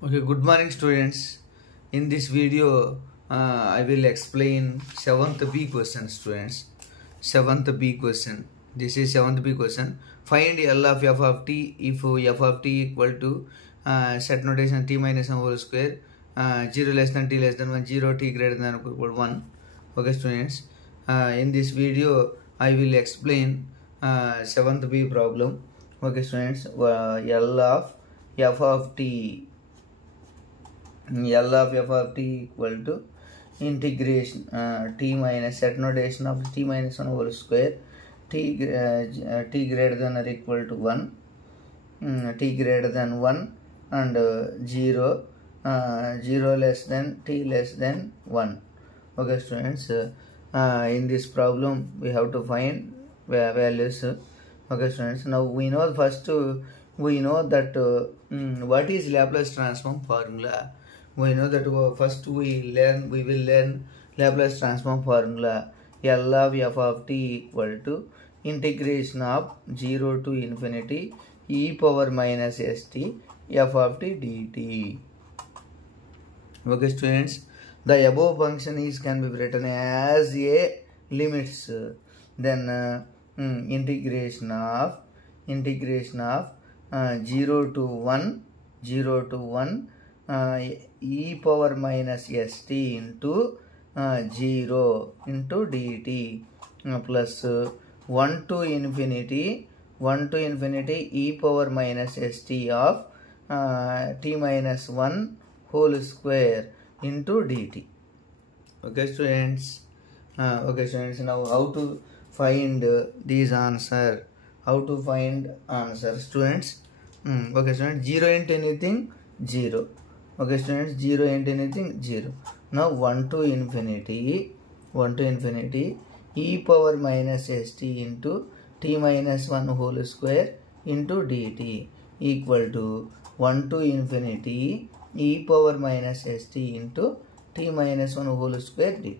Okay, good morning students. In this video, I will explain 7th B question, students. 7th B question. This is 7th B question. Find L of f of t if f of t equal to set notation t minus 1 whole square, 0 less than t less than 1, 0 t greater than or equal to 1. Okay, students. In this video, I will explain 7th B problem. Okay, students. L of f of t. L of f of t equal to integration t minus set notation of t minus 1 whole square t greater than or equal to 1 t greater than 1 and 0 0 less than t less than 1. Okay, students, in this problem we have to find values. Okay, students, now we know first we know that what is Laplace transform formula. We know that first we will learn Laplace transform formula. L of f of t equal to integration of 0 to infinity e power minus st f of t dt. Okay, students, the above function can be written as a limits, then integration of 0 to 1 e power minus st into 0 into dt plus 1 to infinity e power minus st of t minus 1 whole square into dt. Okay, students. Now how to find these answer? How to find answer, students? Okay, students. 0 into anything 0. Okay, students, 0 into anything 0. Now 1 to infinity e power minus st into t minus 1 whole square into dt equal to 1 to infinity e power minus st into t minus 1 whole square dt.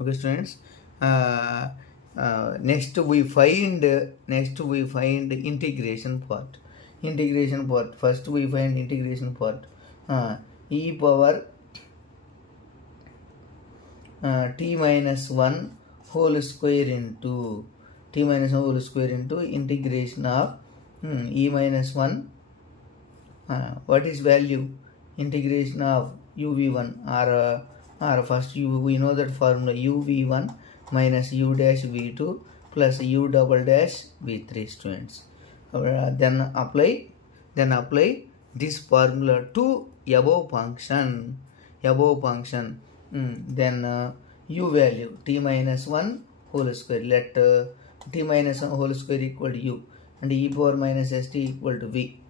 Okay, students. Next we find integration part. First we find integration part. E power t minus 1 whole square into integration of e minus 1. What is value? Integration of uv1 or first we know that formula uv1 minus u dash v2 plus u double dash v3, students. Then apply this formula to above function. Then u value t minus 1 whole square. Let t minus 1 whole square equal to u and e power minus st equal to v.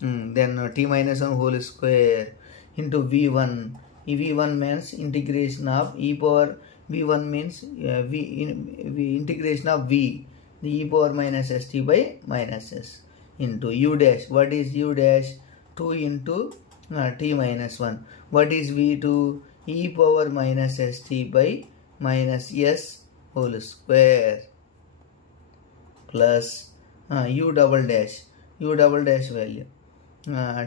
Then t minus 1 whole square into v1. v1 means integration of e power. v1 means integration of v, the e power minus st by minus s into u dash. What is u dash? 2 into t minus 1. What is v2? E power minus st by minus s whole square plus u double dash value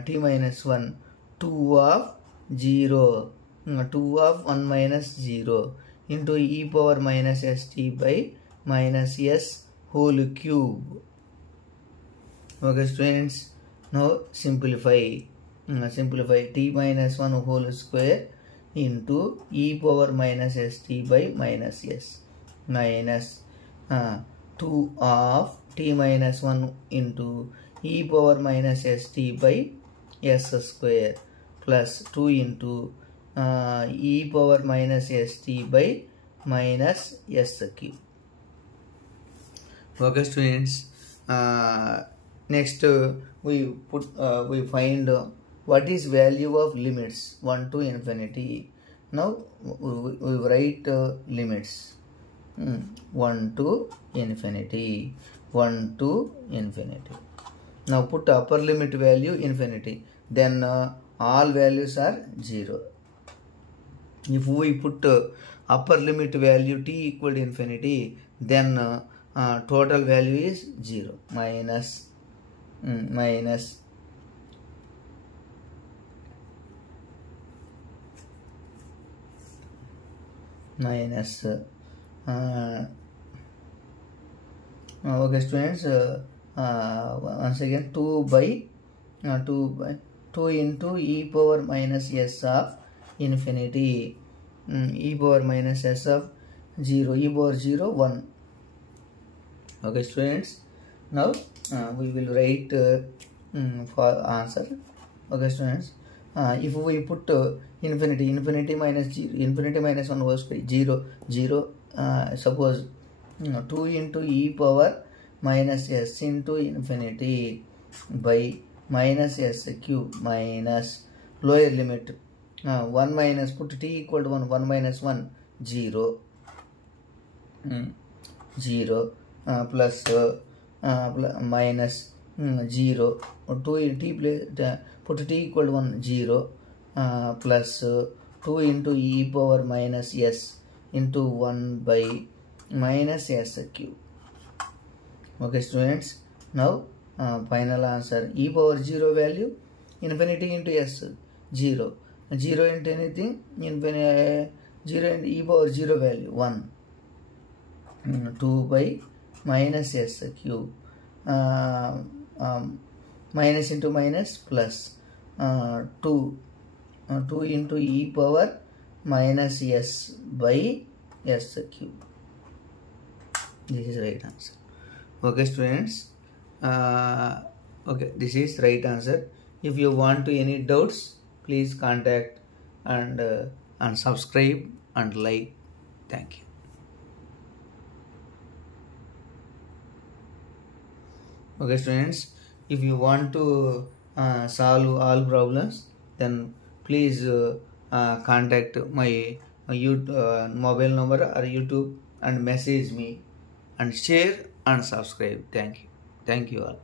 t minus 1 2 of 0 2 of 1 minus 0 into e power minus st by minus s whole cube. Okay, students, now simplify t minus 1 whole square into e power minus st by minus s minus 2 of t minus 1 into e power minus st by s square plus 2 into e power minus st by minus s cube. Okay, students. Next we find what is value of limits 1 to infinity. Now we write limits 1 to infinity. Now put upper limit value infinity. Then all values are 0. If we put upper limit value t equal to infinity, then total value is 0 minus minus okay students, once again 2 into e power minus s of infinity, e power minus s of 0, e power 0 1. Okay students, now we will write for answer. Okay students, if we put infinity minus 0, infinity minus 1 was 0, suppose 2 into e power minus s into infinity by minus s cube minus lower limit 1 minus, put t equal to 1 minus 1 0 plus minus 0 2 t place put t equal to 1 0 plus 2 into e power minus s into 1 by minus s cube. Okay students, now final answer, e power 0 value, infinity into s 0 into anything, infinity 0 into e power 0 value 1, 2 by minus s cube, minus into minus plus 2 into e power minus s by s cube. This is right answer. Okay students, okay, this is right answer. If you want to any doubts, please contact and subscribe and like. Thank you. Okay students, if you want to solve all problems, then please contact my mobile number or YouTube and message me and share and subscribe. Thank you all.